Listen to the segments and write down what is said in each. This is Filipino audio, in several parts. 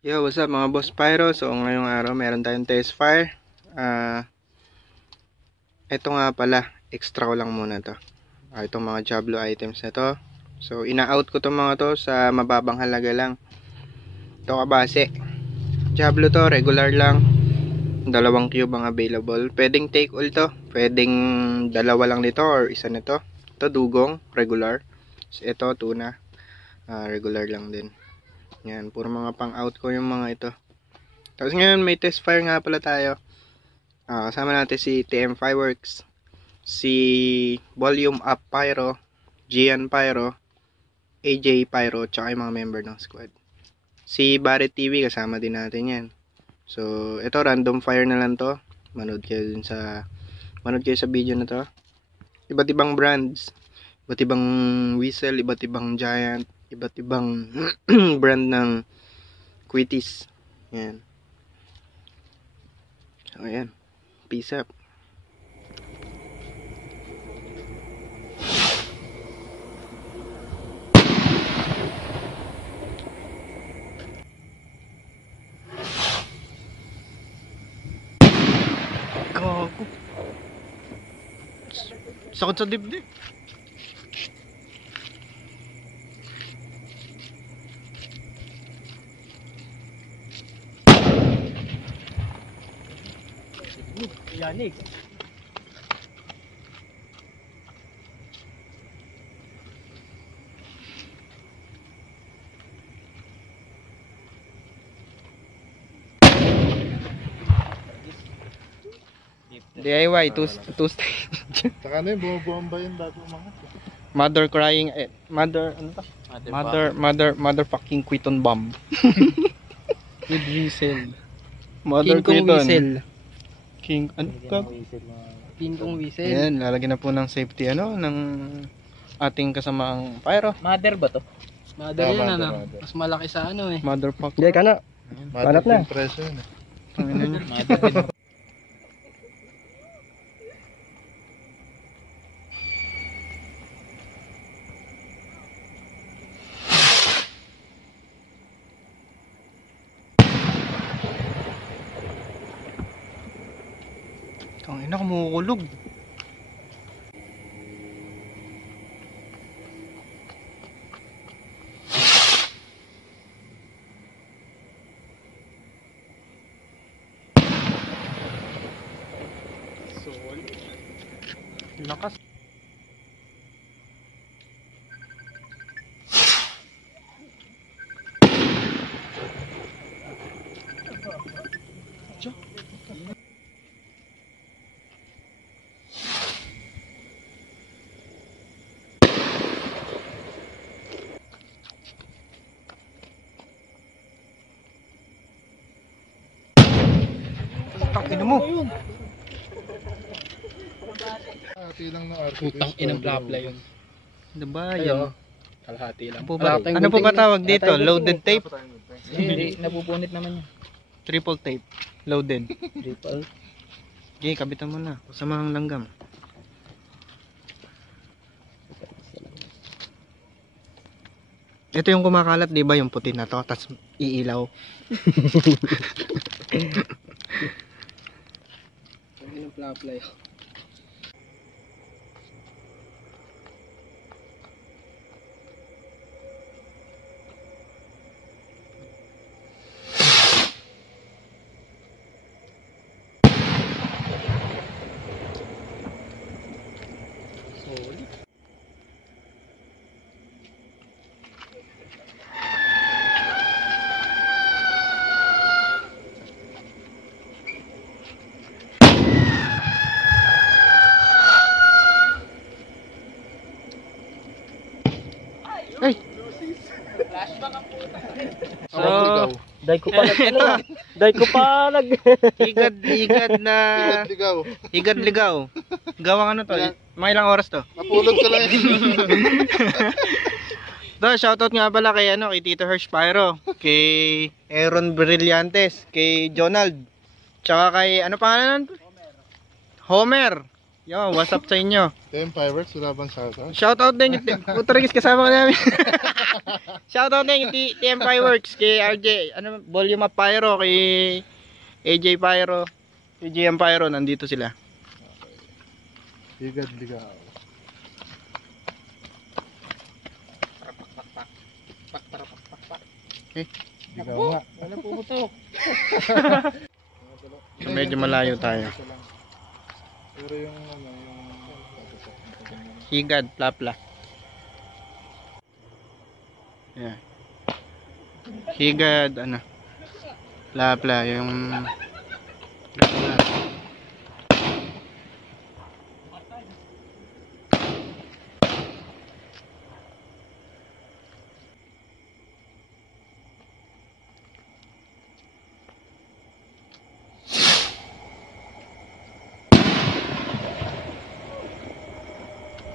Yo, what's up mga boss Pyro? So ngayong araw meron tayong test fire. Ito nga pala, extra ko lang muna to. Itong mga Jablo items na to. So ina-out ko to mga to sa mababang halaga lang. Ito kabase. Jablo to, regular lang. Dalawang cube ang available. Pwedeng take all to. Pwedeng dalawa lang nito or isa nito. Ito dugong, regular. So, ito tuna. Regular lang din. Yan, puro mga pang-out ko yung mga ito. Tapos ngayon may test fire nga pala tayo. Kasama natin si TM Fireworks, si Volume Up Pyro, Gian Pyro, AJ Pyro, tsaka yung mga member ng squad. Si Barret TV kasama din natin yan. So ito random fire na lang to. Manood kayo sa video na to. Iba't ibang brands, iba't ibang whistle, iba't ibang giant, iba't ibang brand ng Quitis. Yan. So ayan. Peace up. Gago. Sakit sa dibdib. Yanig. DIY, two stage. Saka ano yung bumabomba yun bago umangat. Mother crying, mother, ano to? Mother fucking Quiton bomb. With whistle. Mother King Kong Quiton. whistle. King, ano to? King Kong whistle. Yan, lalagyan na po ng safety, ng ating kasamaang pyro. Mother ba to? Mother Ah, yun mother, ano. mother. Mas malaki sa ano eh. Mother fuck. Hindi ka na. Banat na. Preso yun eh. Mother. Tangina, kumukulog. Lakas. Tangina mo. Ati lang ng RP. Putang inang blabla yun. Diba Ayo. yan? Kalahati lang. Ano po ba tawag dito? Loaded tape? Hindi, napupunit naman yun. Triple tape. Loaded. Triple. Okay, kabitan mo na. Kasamahang langgam. Ito yung kumakalat, di ba? Yung puti na to. Tapos iilaw. Inang blabla yun. Ay! So, Day ko pa Day ko pa higad na Ligaw. higad-ligaw. Gawang ano to? Mga ilang oras to? Napulot ka lang yun. Shoutout nga pala kay kay Tito Hirsch Pyro, kay Aaron Brillantes, kay Jonald, tsaka kay ano pangalan nun? Homer. Yo, what's up sa inyo? Team Fireworks, wala bang shoutout? Shoutout din yung Putragis kasama ko namin. Shoutout din yung TM Fireworks kay RJ, ano, Volume of Pyro, kay AJ Pyro, kay GM Pyro, nandito sila. Higad ligaw. Okay. Ligaw nga. Wala pumutok. So, medyo malayo tayo. Pero yung ano, yung... Higad, plapla. Yeah. Higad, ano, plapla, yung...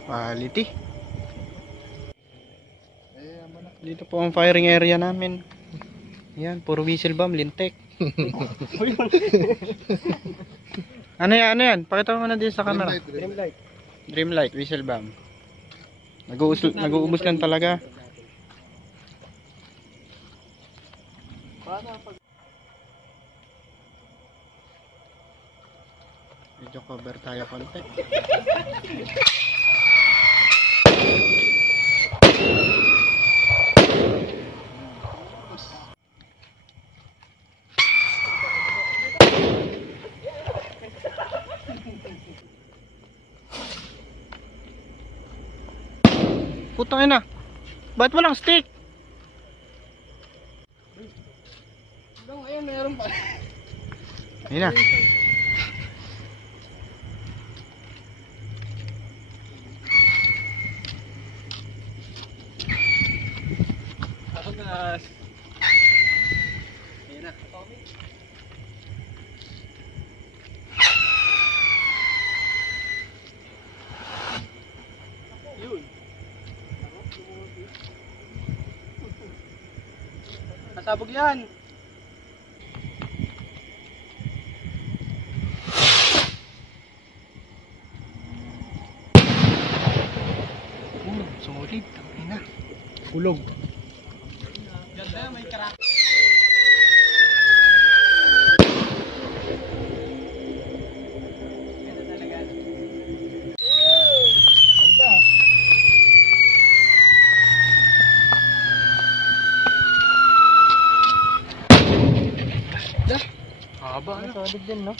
Quality. Dito po ang firing area namin. Yan, puro whistle bomb, lintek. Ano yan? Pakita mo na din sa camera. Dreamlight. Dreamlight, whistle bomb. Nag-uubos lang talaga. Medyo cover tayo konti. Putang ina. Ba't walang stick? Ayun, meron pa. Ayun na. Angas. Ayun na. Yun. Nasabog yan. Solid. Ayun na. Ulog. Ganda, may karak. Ganda talaga. Ganda. Haba na. Solid din, no?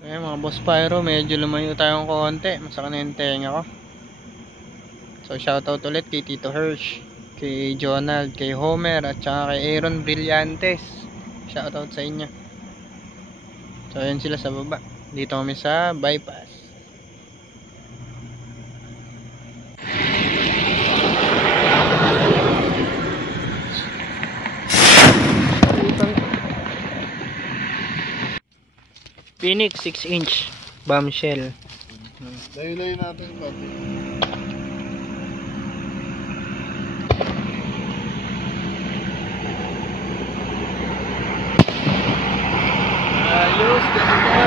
Ayun mga boss pyro, medyo lumayo tayong konti. Masaka na yung tenga ko. So shoutout ulit kay Tito Hirsch, kay Jonald, kay Homer, at saka kay Aaron Brillantes. Shoutout sa inyo. So ayun sila sa baba. Dito kami sa bypass. Phoenix 6-inch bombshell. Layo-layo natin yung pati. Ayos, ganda.